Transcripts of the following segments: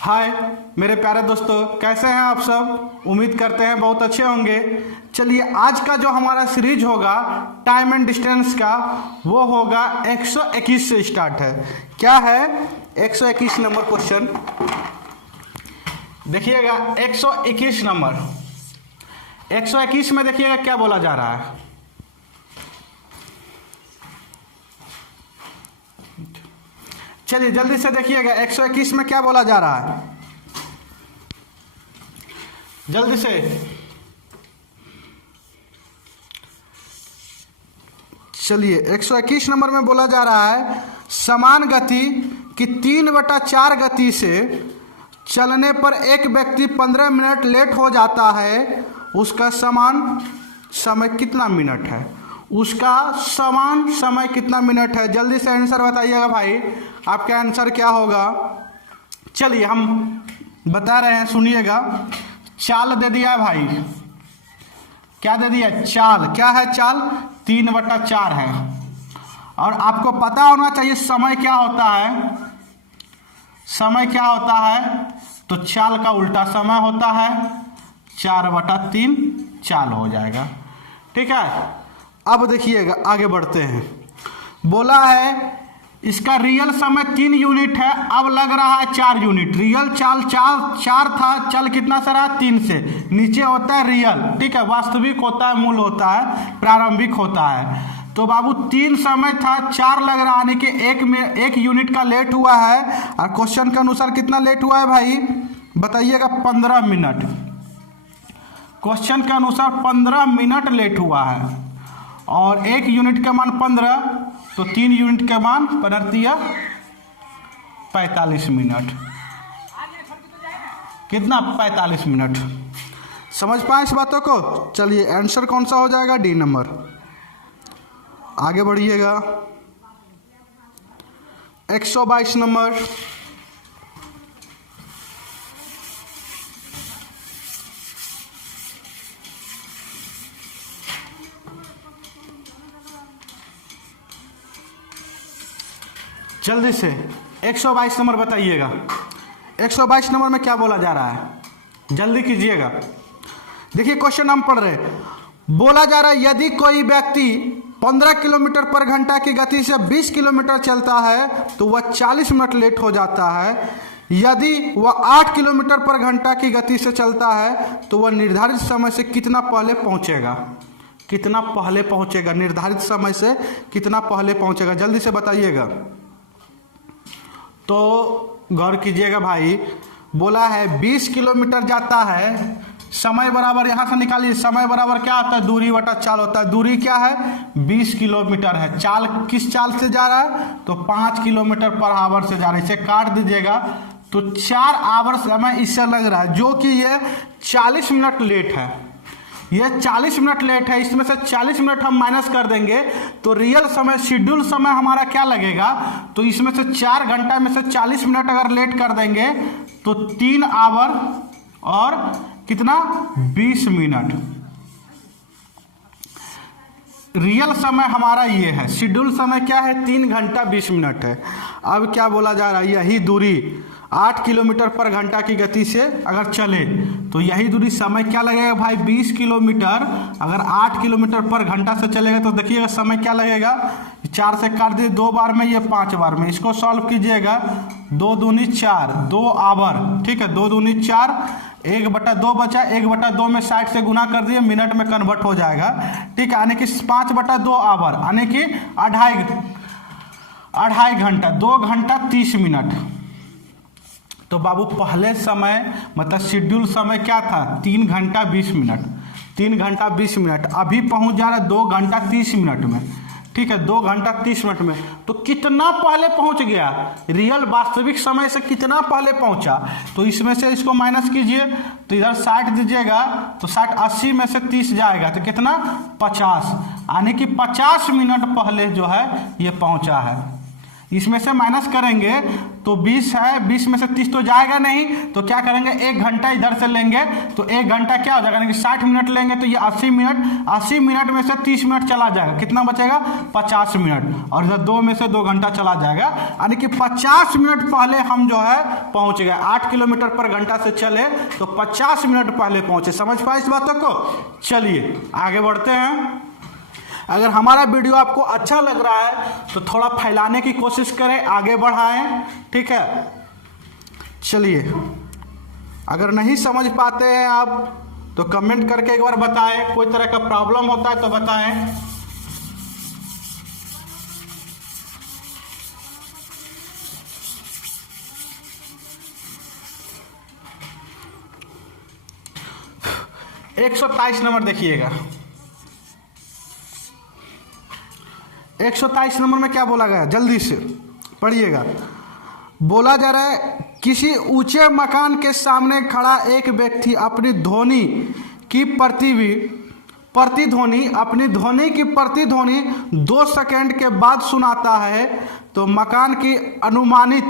हाय मेरे प्यारे दोस्तों, कैसे हैं आप सब। उम्मीद करते हैं बहुत अच्छे होंगे। चलिए, आज का जो हमारा सीरीज होगा टाइम एंड डिस्टेंस का, वो होगा 121 से स्टार्ट है। क्या है 121 नंबर क्वेश्चन। देखिएगा 121 नंबर, 121 में देखिएगा क्या बोला जा रहा है। चलिए जल्दी से देखिएगा 121 में क्या बोला जा रहा है, जल्दी से। चलिए 121 नंबर में बोला जा रहा है समान गति की 3/4 गति से चलने पर एक व्यक्ति 15 मिनट लेट हो जाता है, उसका समान समय कितना मिनट है। उसका समान समय कितना मिनट है, जल्दी से आंसर बताइएगा भाई। आपका आंसर क्या होगा। चलिए हम बता रहे हैं, सुनिएगा। चाल दे दिया है भाई, क्या दे दिया, चाल। क्या है चाल, 3/4 है। और आपको पता होना चाहिए समय क्या होता है। समय क्या होता है, तो चाल का उल्टा समय होता है, 4/3 चाल हो जाएगा। ठीक है, अब देखिएगा आगे बढ़ते हैं। बोला है इसका रियल समय 3 यूनिट है, अब लग रहा है 4 यूनिट। रियल चाल 4 था, चल कितना से रहा, 3 से। नीचे होता है रियल, ठीक है, वास्तविक होता है, मूल होता है, प्रारंभिक होता है। तो बाबू 3 समय था, 4 लग रहा, यानी कि एक यूनिट का लेट हुआ है। और क्वेश्चन के अनुसार कितना लेट हुआ है भाई, बताइएगा। 15 मिनट। क्वेश्चन के अनुसार 15 मिनट लेट हुआ है। और 1 यूनिट का मान 15, तो 3 यूनिट का मान 45 मिनट। कितना, 45 मिनट। समझ पाए इस बातों को। चलिए आंसर कौन सा हो जाएगा, डी नंबर। आगे बढ़िएगा 122 नंबर। जल्दी से 122 नंबर बताइएगा। 122 नंबर में क्या बोला जा रहा है, जल्दी कीजिएगा। देखिए क्वेश्चन हम पढ़ रहे हैं। बोला जा रहा है यदि कोई व्यक्ति 15 किलोमीटर पर घंटा की गति से 20 किलोमीटर चलता है तो वह 40 मिनट लेट हो जाता है। यदि वह 8 किलोमीटर पर घंटा की गति से चलता है तो वह निर्धारित समय से कितना पहले पहुंचेगा। कितना पहले पहुंचेगा, निर्धारित समय से कितना पहले पहुंचेगा, जल्दी से बताइएगा। तो गौर कीजिएगा भाई, बोला है 20 किलोमीटर जाता है, समय बराबर यहाँ से निकालिए, समय बराबर क्या होता है, दूरी बटा चाल होता है। दूरी क्या है, 20 किलोमीटर है। चाल किस चाल से जा रहा है, तो 5 किलोमीटर पर आवर से जा रहा है। इसे काट दीजिएगा तो 4 आवर समय इससे लग रहा है, जो कि ये 40 मिनट लेट है। ये 40 मिनट लेट है, इसमें से 40 मिनट हम माइनस कर देंगे तो रियल समय, शेड्यूल समय हमारा क्या लगेगा, तो इसमें से 4 घंटा में से 40 मिनट अगर लेट कर देंगे तो 3 आवर और कितना, 20 मिनट। रियल समय हमारा ये है, शेड्यूल समय क्या है, 3 घंटा 20 मिनट है। अब क्या बोला जा रहा है, यही दूरी 8 किलोमीटर पर घंटा की गति से अगर चले तो यही दूरी समय क्या लगेगा भाई, 20 किलोमीटर। अगर 8 किलोमीटर पर घंटा से चलेगा तो देखिएगा समय क्या लगेगा, 4 से काट दिए 2 बार में, ये 5 बार में। इसको सॉल्व कीजिएगा, 2 दूनी 4, 2 आवर, ठीक है, 2 दूनी 4, 1/2 बचा, 1/2 में 60 से गुना कर दिए, मिनट में कन्वर्ट हो जाएगा। ठीक है, यानी कि 5/2 आवर, यानी कि 2.5 घंटा, 2 घंटा 30 मिनट। तो बाबू पहले समय मतलब शेड्यूल समय क्या था, 3 घंटा 20 मिनट। 3 घंटा 20 मिनट, अभी पहुंच जा रहा है 2 घंटा 30 मिनट में। ठीक है, 2 घंटा 30 मिनट में। तो कितना पहले पहुंच गया, रियल वास्तविक समय से कितना पहले पहुंचा, तो इसमें से इसको माइनस कीजिए, तो इधर 60 दीजिएगा तो 60, 80 में से 30 जाएगा तो कितना, 50, यानी कि 50 मिनट पहले जो है ये पहुंचा है। इसमें से माइनस करेंगे तो 20 है, 20 में से 30 तो जाएगा नहीं, तो क्या करेंगे 1 घंटा इधर से लेंगे तो 1 घंटा क्या हो जाएगा, यानी कि 60 मिनट लेंगे तो ये 80 मिनट, 80 मिनट में से 30 मिनट चला जाएगा, कितना बचेगा 50 मिनट, और इधर 2 में से 2 घंटा चला जाएगा, यानी कि 50 मिनट पहले हम जो है पहुंच गए। 8 किलोमीटर पर घंटा से चले तो 50 मिनट पहले पहुंचे। समझ पाए इस बातों को? चलिए आगे बढ़ते हैं। अगर हमारा वीडियो आपको अच्छा लग रहा है तो थोड़ा फैलाने की कोशिश करें, आगे बढ़ाएं, ठीक है। चलिए, अगर नहीं समझ पाते हैं आप तो कमेंट करके एक बार बताएं, कोई तरह का प्रॉब्लम होता है तो बताएं। एक 127 नंबर देखिएगा। 127 नंबर में क्या बोला गया, जल्दी से पढ़िएगा। बोला जा रहा है किसी ऊंचे मकान के सामने खड़ा एक व्यक्ति अपनी ध्वनि की प्रतिध्वनि 2 सेकंड के बाद सुनाता है, तो मकान की अनुमानित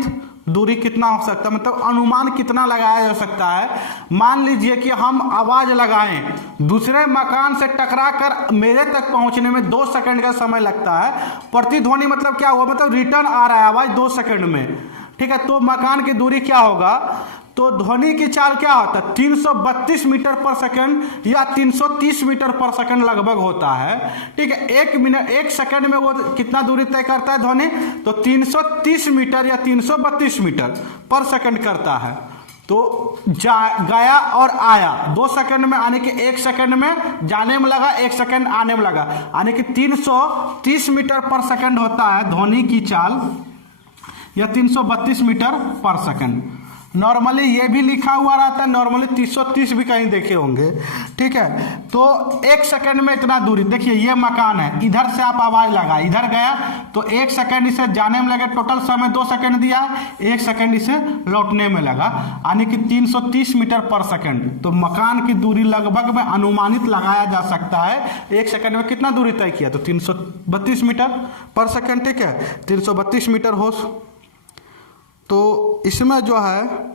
दूरी कितना हो सकता है, मतलब अनुमान कितना लगाया जा सकता है। मान लीजिए कि हम आवाज लगाएं, दूसरे मकान से टकरा कर मेरे तक पहुंचने में 2 सेकंड का समय लगता है। प्रतिध्वनि मतलब क्या हुआ, मतलब रिटर्न आ रहा है आवाज 2 सेकंड में, ठीक है। तो मकान की दूरी क्या होगा, तो ध्वनि की चाल क्या होता है 332 मीटर पर सेकंड या 330 मीटर पर सेकंड लगभग होता है, ठीक है। 1 सेकंड में वो कितना दूरी तय करता है ध्वनि, तो 330 मीटर या 332 मीटर पर सेकंड करता है। तो गया और आया 2 सेकंड में, आने के 1 सेकंड में जाने में लगा, 1 सेकंड आने में लगा, यानी कि 330 मीटर पर सेकंड होता है ध्वनि की चाल, या 332 मीटर पर सेकंड। नॉर्मली ये भी लिखा हुआ रहता है, नॉर्मली 330 भी कहीं देखे होंगे, ठीक है। तो 1 सेकंड में इतना दूरी, देखिए ये मकान है, इधर से आप आवाज लगा, इधर गया तो 1 सेकंड इसे जाने में लगे, टोटल समय 2 सेकंड दिया, 1 सेकंड इसे लौटने में लगा, यानी कि 330 मीटर पर सेकंड। तो मकान की दूरी लगभग में अनुमानित लगाया जा सकता है 1 सेकंड में कितना दूरी तय किया, तो 332 मीटर पर सेकंड, ठीक है। 332 मीटर हो, तो इसमें जो है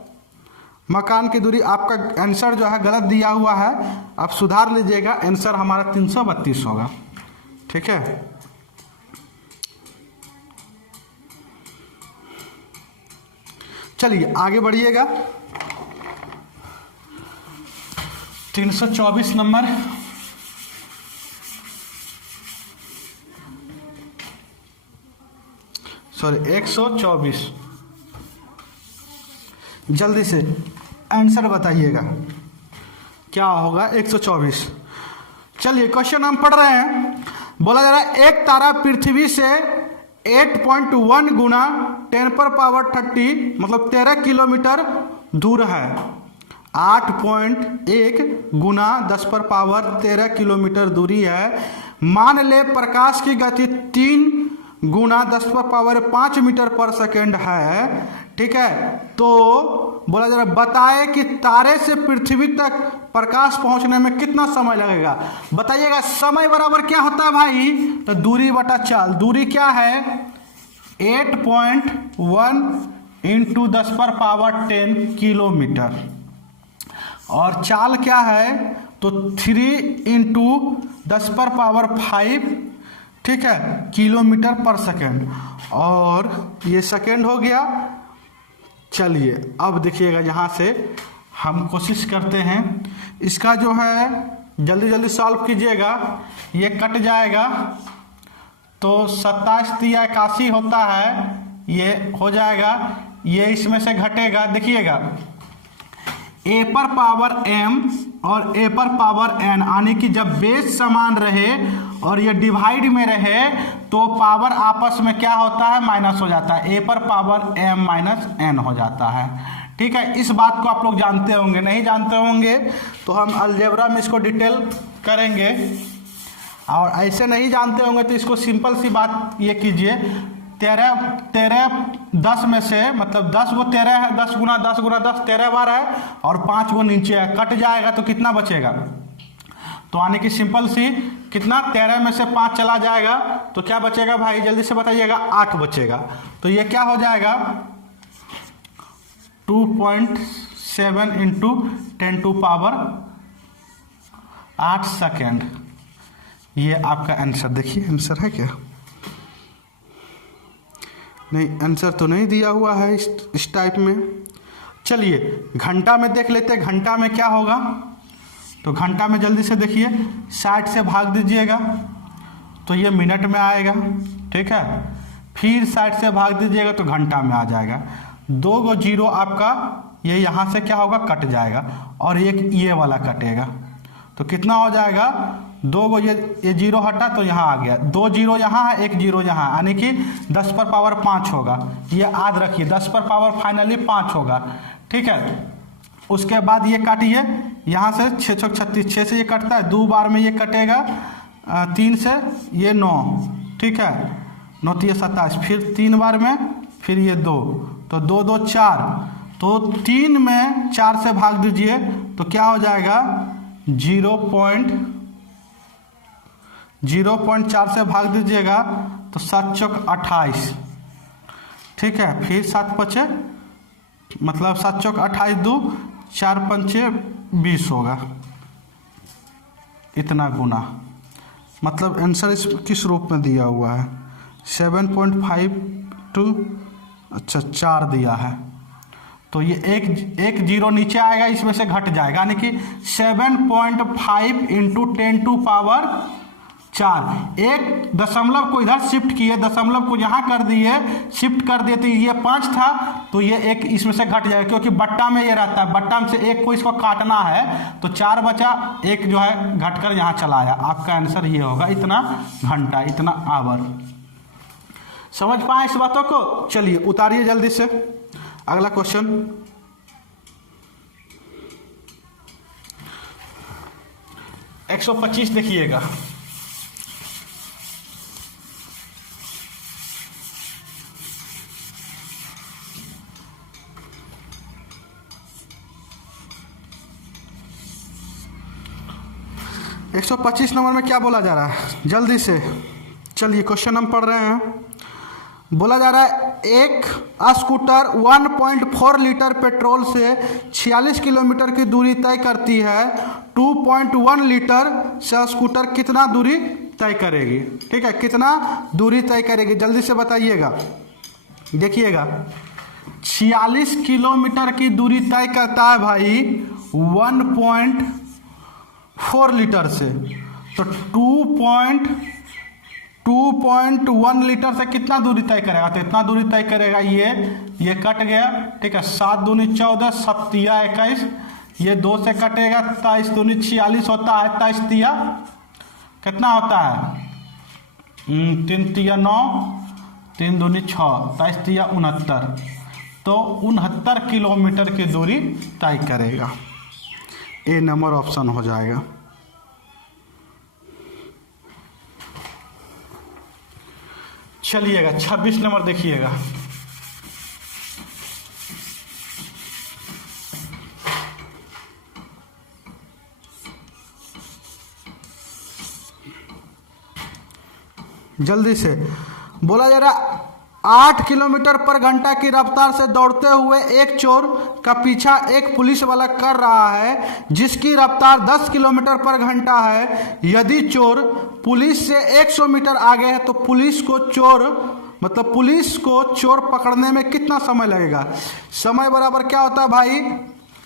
मकान की दूरी, आपका आंसर जो है गलत दिया हुआ है, आप सुधार लीजिएगा, आंसर हमारा 332 होगा, ठीक है। चलिए आगे बढ़िएगा। 324 नंबर, सॉरी 124, जल्दी से आंसर बताइएगा क्या होगा 124। चलिए क्वेश्चन हम पढ़ रहे हैं। बोला जा रहा है एक तारा पृथ्वी से 8.1 गुना 10⁻30 मतलब 13 किलोमीटर दूर है। 8.1 गुना 10⁻13 किलोमीटर दूरी है। मान ले प्रकाश की गति 3 गुना 10⁻5 मीटर पर सेकेंड है, ठीक है। तो बोला जा रहा बताए कि तारे से पृथ्वी तक प्रकाश पहुंचने में कितना समय लगेगा। बताइएगा समय बराबर क्या होता है भाई, तो दूरी बटा चाल। दूरी क्या है 8.1 इंटू 10⁻10 किलोमीटर, और चाल क्या है तो 3 इंटू 10⁻5, ठीक है, किलोमीटर पर सेकेंड, और ये सेकेंड हो गया। चलिए अब देखिएगा, यहाँ से हम कोशिश करते हैं इसका जो है जल्दी जल्दी सॉल्व कीजिएगा। ये कट जाएगा तो 27×81 होता है, ये हो जाएगा, ये इसमें से घटेगा। देखिएगा a पर पावर m और a पर पावर n, यानी कि जब बेस समान रहे और ये डिवाइड में रहे तो पावर आपस में क्या होता है माइनस हो जाता है, a पर पावर m माइनस n हो जाता है, ठीक है। इस बात को आप लोग जानते होंगे, नहीं जानते होंगे तो हम अलजेब्रा में इसको डिटेल करेंगे, और ऐसे नहीं जानते होंगे तो इसको सिंपल सी बात ये कीजिए, 10 में से मतलब 10 गो 13 है, 10 गुना 10 गुना 10 13 बार है, और 5 गो नीचे है, कट जाएगा तो कितना बचेगा, तो यानी कि सिंपल सी कितना 13 में से 5 चला जाएगा तो क्या बचेगा भाई, जल्दी से बताइएगा, 8 बचेगा। तो ये क्या हो जाएगा 2.7 इंटू 10⁸ सेकेंड। ये आपका आंसर। देखिए आंसर है क्या, नहीं आंसर तो नहीं दिया हुआ है इस टाइप में। चलिए घंटा में देख लेते हैं, घंटा में क्या होगा। तो घंटा में जल्दी से देखिए 60 से भाग दीजिएगा तो ये मिनट में आएगा, ठीक है। फिर 60 से भाग दीजिएगा तो घंटा में आ जाएगा। 2 गो जीरो आपका ये यहाँ से क्या होगा, कट जाएगा और एक ये वाला कटेगा तो कितना हो जाएगा, 2 गो ये जीरो हटा तो यहाँ आ गया, 2 जीरो यहाँ है, 1 जीरो यहाँ, यानी कि 10 पर पावर 5 होगा। ये याद रखिए 10 पर पावर फाइनली 5 होगा, ठीक है। उसके बाद ये काटिए, यहाँ से 6 छक 36, 6 से ये कटता है, 2 बार में ये कटेगा, 3 से ये 9, ठीक है, 9 3 27, फिर 3 बार में, फिर ये 2, तो 2 2 4, तो 3 में 4 से भाग दीजिए तो क्या हो जाएगा 0.4 से भाग दीजिएगा तो 7 चौक 28, ठीक है। फिर 7 पचे मतलब 7 चौक 28, 2 4 पंचे 20 होगा, इतना गुना। मतलब आंसर इस किस रूप में दिया हुआ है 7.52, अच्छा 4 दिया है तो ये एक जीरो नीचे आएगा, इसमें से घट जाएगा, यानी कि 7.5 इंटू 10⁴। एक दशमलव को इधर शिफ्ट किए, दशमलव को यहाँ कर दिए, शिफ्ट कर दिए तो ये 5 था तो ये 1 इसमें से घट जाएगा, क्योंकि बट्टा में ये रहता है, बट्टा में से 1 को इसको काटना है तो 4 बचा, 1 जो है घटकर यहाँ चला आया। आपका आंसर ये होगा, इतना घंटा, इतना आवर। समझ पाए इस बातों को। चलिए उतारिए जल्दी से अगला क्वेश्चन। एक 125 देखिएगा। एक 125 नंबर में क्या बोला जा रहा है, जल्दी से चलिए क्वेश्चन हम पढ़ रहे हैं। बोला जा रहा है एक स्कूटर 1.4 लीटर पेट्रोल से 46 किलोमीटर की दूरी तय करती है, 2.1 लीटर से स्कूटर कितना दूरी तय करेगी, ठीक है, कितना दूरी तय करेगी, जल्दी से बताइएगा। देखिएगा 46 किलोमीटर की दूरी तय करता है भाई 1.4 लीटर से, तो 2.1 लीटर से कितना दूरी तय करेगा, तो इतना दूरी तय करेगा। ये कट गया, ठीक है, 7 दूनी 14, 7 तिया 21, ये 2 से कटेगा, 23 दूनी 46 होता है, 23 तिया कितना होता है 3 तिया 9, 3 दूनी 6, 23 तिया 69, तो 69 किलोमीटर की दूरी तय करेगा। ए नंबर ऑप्शन हो जाएगा। चलिएगा 26 नंबर देखिएगा। जल्दी से बोला जा रहा 8 किलोमीटर पर घंटा की रफ्तार से दौड़ते हुए एक चोर का पीछा एक पुलिस वाला कर रहा है जिसकी रफ्तार 10 किलोमीटर पर घंटा है। यदि चोर पुलिस से 100 मीटर आगे है तो पुलिस को चोर पकड़ने में कितना समय लगेगा। समय बराबर क्या होता है भाई,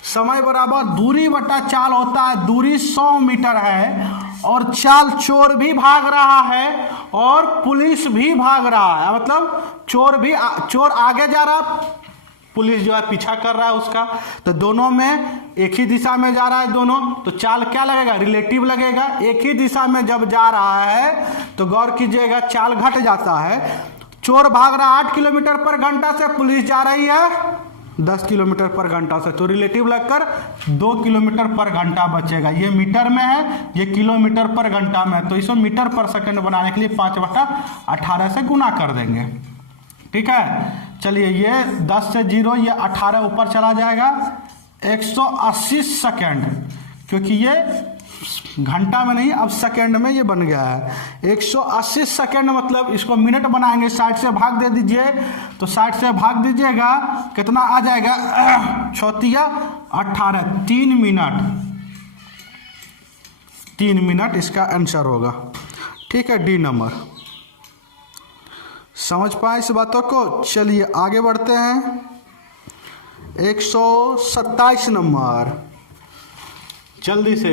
समय बराबर दूरी बटा चाल होता है। दूरी 100 मीटर है और चाल चोर भी भाग रहा है और पुलिस भी भाग रहा है, मतलब चोर आगे जा रहा, पुलिस जो है पीछा कर रहा है उसका, तो दोनों में एक ही दिशा में जा रहा है दोनों, तो चाल क्या लगेगा, रिलेटिव लगेगा। एक ही दिशा में जब जा रहा है तो गौर कीजिएगा चाल घट जाता है। चोर भाग रहा है 8 किलोमीटर पर घंटा से, पुलिस जा रही है 10 किलोमीटर पर घंटा से, तो रिलेटिव लगकर 2 किलोमीटर पर घंटा बचेगा। ये मीटर में है, ये किलोमीटर पर घंटा में है, तो इसको मीटर पर सेकंड बनाने के लिए 5/18 से गुना कर देंगे, ठीक है। चलिए ये 10 से 0, ये 18 ऊपर चला जाएगा, 180 सेकंड, क्योंकि ये घंटा में नहीं, अब सेकंड में ये बन गया है। 180 सेकंड मतलब इसको मिनट बनाएंगे, 60 से भाग दे दीजिए, तो 60 से भाग दीजिएगा कितना आ जाएगा, 18, 3 मिनट इसका आंसर होगा। ठीक है, डी नंबर। समझ पाए इस बातों को? चलिए आगे बढ़ते हैं। 127 नंबर, जल्दी से।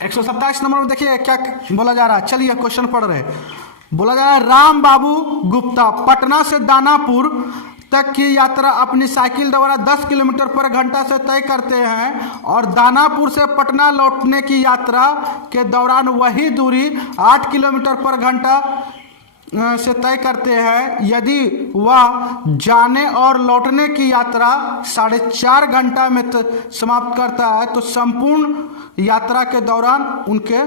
एक 127 नंबर में देखिए क्या बोला जा रहा है। चलिए क्वेश्चन पढ़ रहे। बोला जा रहा है, राम बाबू गुप्ता पटना से दानापुर तक की यात्रा अपनी साइकिल द्वारा 10 किलोमीटर पर घंटा से तय करते हैं और दानापुर से पटना लौटने की यात्रा के दौरान वही दूरी 8 किलोमीटर पर घंटा से तय करते हैं। यदि वह जाने और लौटने की यात्रा 4.5 घंटा में समाप्त करता है तो संपूर्ण यात्रा के दौरान उनके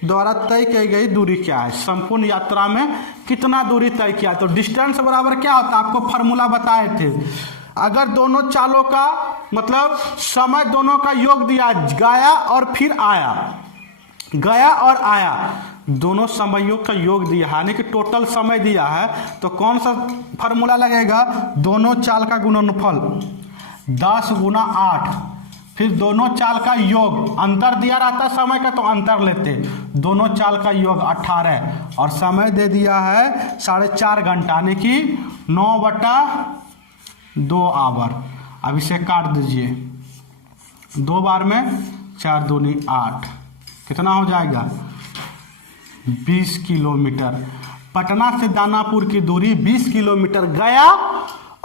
द्वारा तय की गई दूरी क्या है? संपूर्ण यात्रा में कितना दूरी तय किया? तो डिस्टेंस बराबर क्या होता है, आपको फार्मूला बताए थे। अगर दोनों चालों का मतलब समय दोनों का योग दिया, गया और फिर आया, गया और आया, दोनों समयों का योग दिया है, यानी कि टोटल समय दिया है, तो कौन सा फार्मूला लगेगा? दोनों चाल का गुणनफल 10 गुना 8, फिर दोनों चाल का योग, अंतर दिया रहता समय का तो अंतर लेते, दोनों चाल का योग 18 और समय दे दिया है 4.5 घंटा, यानी कि 9/2 आवर। अब इसे काट दीजिए, 2 बार में 4 दूनी 8, कितना हो जाएगा? 20 किलोमीटर। पटना से दानापुर की दूरी 20 किलोमीटर गया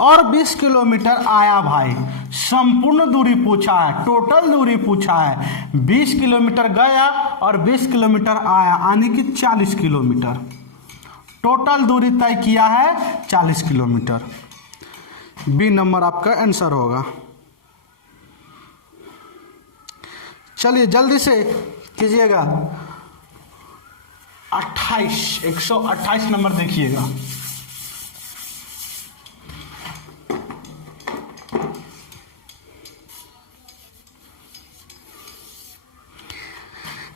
और 20 किलोमीटर आया भाई। संपूर्ण दूरी पूछा है, टोटल दूरी पूछा है। 20 किलोमीटर गया और 20 किलोमीटर आया, यानी कि 40 किलोमीटर। टोटल दूरी तय किया है 40 किलोमीटर। बी नंबर आपका आंसर होगा। चलिए जल्दी से कीजिएगा। 128 नंबर देखिएगा।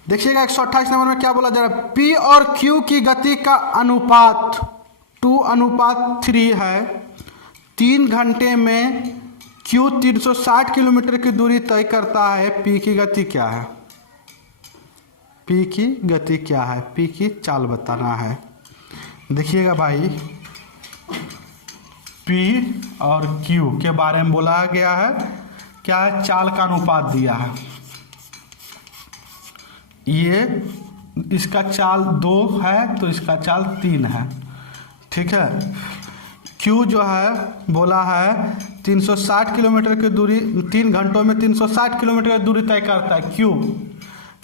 देखिएगा 128 नंबर में क्या बोला जा रहा है। P और Q की गति का अनुपात 2:3 है। 3 घंटे में Q 360 किलोमीटर की दूरी तय करता है। P की गति क्या है? P की गति क्या है? P की चाल बताना है। देखिएगा भाई, P और Q के बारे में बोला गया है। क्या है? चाल का अनुपात दिया है। ये इसका चाल 2 है तो इसका चाल 3 है। ठीक है। Q जो है बोला है 360 किलोमीटर की दूरी, 3 घंटों में 360 किलोमीटर की दूरी तय करता है Q।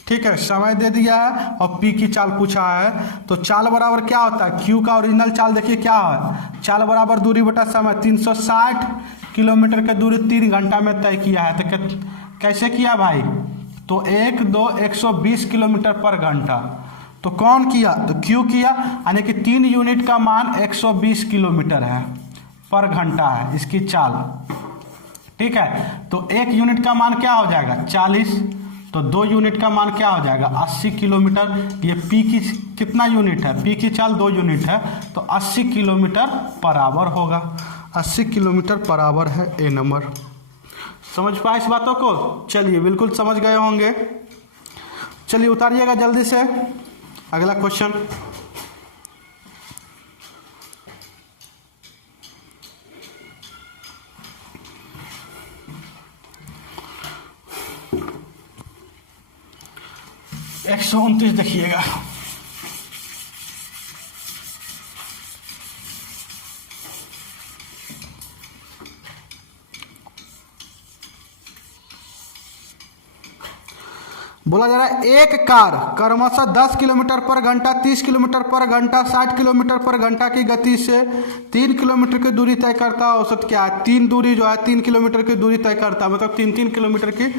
ठीक है, समय दे दिया है और P की चाल पूछा है। तो चाल बराबर क्या होता है? Q का ओरिजिनल चाल देखिए क्या है, चाल बराबर दूरी बटा समय। 360 किलोमीटर की दूरी 3 घंटा में तय किया है। तो कैसे किया भाई? तो 1, 2, 120 किलोमीटर पर घंटा। तो कौन किया? तो Q किया, यानी कि 3 यूनिट का मान 120 किलोमीटर है पर घंटा है इसकी चाल। ठीक है, तो 1 यूनिट का मान क्या हो जाएगा? 40। तो 2 यूनिट का मान क्या हो जाएगा? 80 किलोमीटर। ये P की कितना यूनिट है? P की चाल 2 यूनिट है, तो 80 किलोमीटर पर आवर होगा। 80 किलोमीटर पर आवर है ए नंबर। समझ पाए इस बातों को? चलिए बिल्कुल समझ गए होंगे। चलिए उतारिएगा जल्दी से अगला क्वेश्चन। एक 129 देखिएगा। बोला जा रहा है एक कार क्रमशः 10 किलोमीटर पर घंटा, 30 किलोमीटर पर घंटा, 60 किलोमीटर पर घंटा की गति से 3 किलोमीटर की दूरी तय करता है। औसत क्या है? 3 दूरी जो है 3 किलोमीटर की दूरी तय करता है, मतलब 3 किलोमीटर की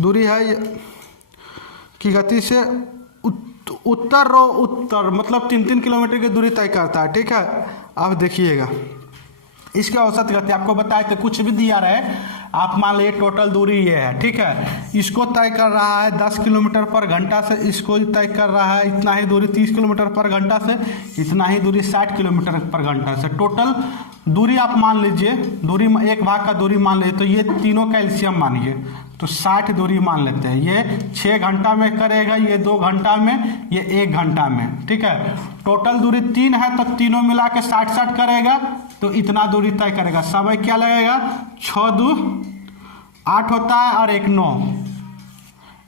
दूरी है की गति से उत्तर मतलब 3-3 किलोमीटर की दूरी तय करता है। ठीक है, अब देखिएगा इसके औसत गति आपको बताए थे, कुछ भी दिया रहे आप मान लीजिए टोटल दूरी ये है। ठीक है, इसको तय कर रहा है 10 किलोमीटर पर घंटा से, इसको तय कर रहा है इतना ही दूरी 30 किलोमीटर पर घंटा से, इतना ही दूरी 60 किलोमीटर पर घंटा से। टोटल दूरी आप मान लीजिए, दूरी एक भाग का दूरी मान लीजिए, तो ये तीनों का एलसीएम मानिए तो 60 दूरी मान लेते हैं। ये 6 घंटा में करेगा, ये 2 घंटा में, ये 1 घंटा में। ठीक है, टोटल दूरी 3 है तो तीनों मिला के 60-60 करेगा तो इतना दूरी तय करेगा। समय क्या लगेगा, 6 2 8 होता है और 1 9,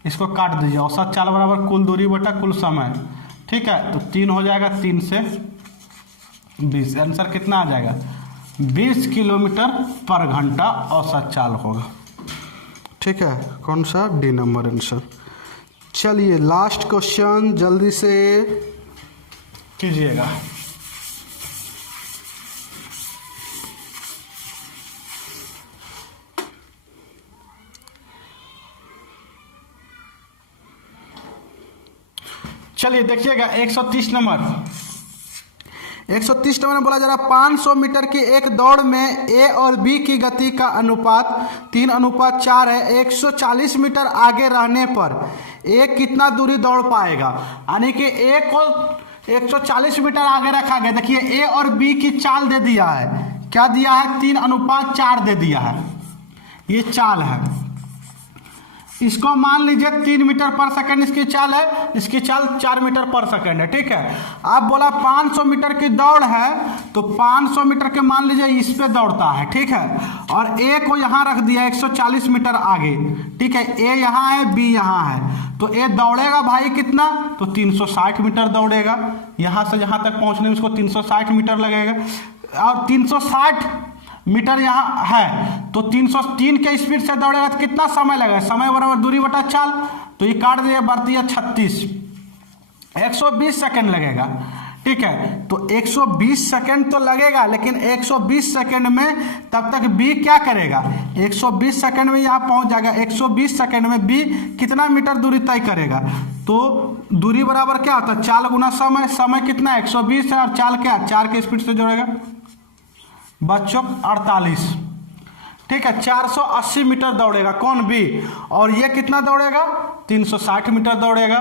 इसको काट दीजिए। औसत चाल बराबर कुल दूरी बटा कुल समय। ठीक है, तो 3 हो जाएगा, 3 से 20, आंसर कितना आ जाएगा 20 किलोमीटर पर घंटा औसत चाल होगा। ठीक है, कौन सा, डी नंबर आंसर। चलिए लास्ट क्वेश्चन जल्दी से कीजिएगा। चलिए देखिएगा 130 नंबर। 130 नंबर में बोला जा रहा है 500 मीटर की एक दौड़ में ए और बी की गति का अनुपात 3:4 है। 140 मीटर आगे रहने पर ए कितना दूरी दौड़ पाएगा, यानी कि ए को 140 मीटर आगे रखा गया। देखिए ए और बी की चाल दे दिया है, क्या दिया है 3:4 दे दिया है, ये चाल है। इसको मान लीजिए 3 मीटर पर सेकंड इसकी चाल है, इसकी चाल 4 मीटर पर सेकंड है। ठीक है, अब बोला 500 मीटर की दौड़ है तो 500 मीटर के मान लीजिए इस पे दौड़ता है। ठीक है, और ए को यहाँ रख दिया 140 मीटर आगे। ठीक है, ए यहाँ है, बी यहाँ है, तो ए दौड़ेगा भाई कितना, तो 360 मीटर दौड़ेगा। यहाँ से यहाँ तक पहुँचने में इसको 360 मीटर लगेगा, और 360 मीटर यहाँ है तो 303 के स्पीड से दौड़ेगा तो कितना समय लगेगा, समय बराबर दूरी बटा चाल, तो ये काट दिया, बढ़ती है 36, 120 सेकंड लगेगा। ठीक है, तो 120 सेकंड तो लगेगा, लेकिन 120 सेकंड में तब तक बी क्या करेगा, 120 सेकंड में यहाँ पहुँच जाएगा। 120 सेकंड में बी कितना मीटर दूरी तय करेगा, तो दूरी बराबर क्या होता है, चाल गुना समय। समय कितना 120 है और चाल क्या 4 के स्पीड से जोड़ेगा बच्चों 48। ठीक है, 480 मीटर दौड़ेगा कौन, बी, और ये कितना दौड़ेगा 360 मीटर दौड़ेगा,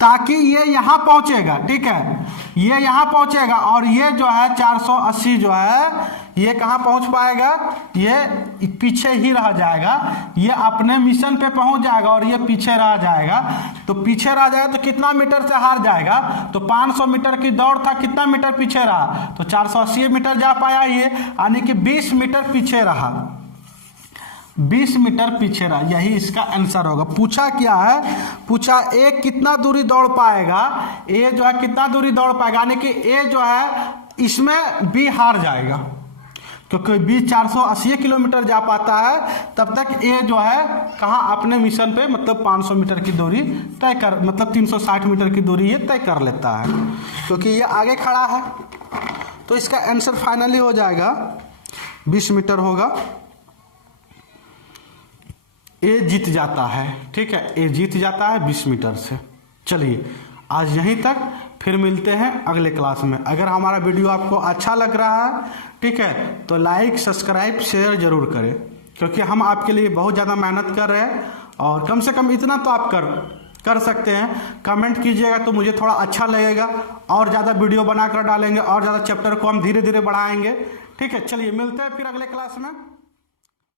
ताकि ये यहाँ पहुँचेगा। ठीक है, ये यहाँ पहुँचेगा और ये जो है 480 जो है ये कहाँ पहुँच पाएगा, ये पीछे ही रह जाएगा, ये अपने मिशन पे पहुँच जाएगा और ये पीछे रह जाएगा। तो पीछे रह जाएगा तो कितना मीटर से हार जाएगा, तो 500 मीटर की दौड़ था, कितना मीटर पीछे रहा, तो 480 मीटर जा पाया ये, यानी कि 20 मीटर पीछे रहा, 20 मीटर पीछे रहा। यही इसका आंसर होगा। पूछा क्या है, पूछा ए कितना दूरी दौड़ पाएगा, ए जो है कितना दूरी दौड़ पाएगा, यानी कि ए जो है इसमें बी हार जाएगा, क्योंकि बी 480 किलोमीटर जा पाता है, तब तक ए जो है कहाँ अपने मिशन पे मतलब 500 मीटर की दूरी तय कर, मतलब 360 मीटर की दूरी ये तय कर लेता है, क्योंकि ये आगे खड़ा है। तो इसका आंसर फाइनली हो जाएगा 20 मीटर होगा। ए जीत जाता है। ठीक है, ए जीत जाता है 20 मीटर से। चलिए आज यहीं तक, फिर मिलते हैं अगले क्लास में। अगर हमारा वीडियो आपको अच्छा लग रहा है, ठीक है, तो लाइक सब्सक्राइब शेयर जरूर करें, क्योंकि हम आपके लिए बहुत ज़्यादा मेहनत कर रहे हैं, और कम से कम इतना तो आप कर सकते हैं। कमेंट कीजिएगा तो मुझे थोड़ा अच्छा लगेगा, और ज़्यादा वीडियो बनाकर डालेंगे, और ज़्यादा चैप्टर को हम धीरे धीरे बढ़ाएंगे। ठीक है, चलिए मिलते हैं फिर अगले क्लास में।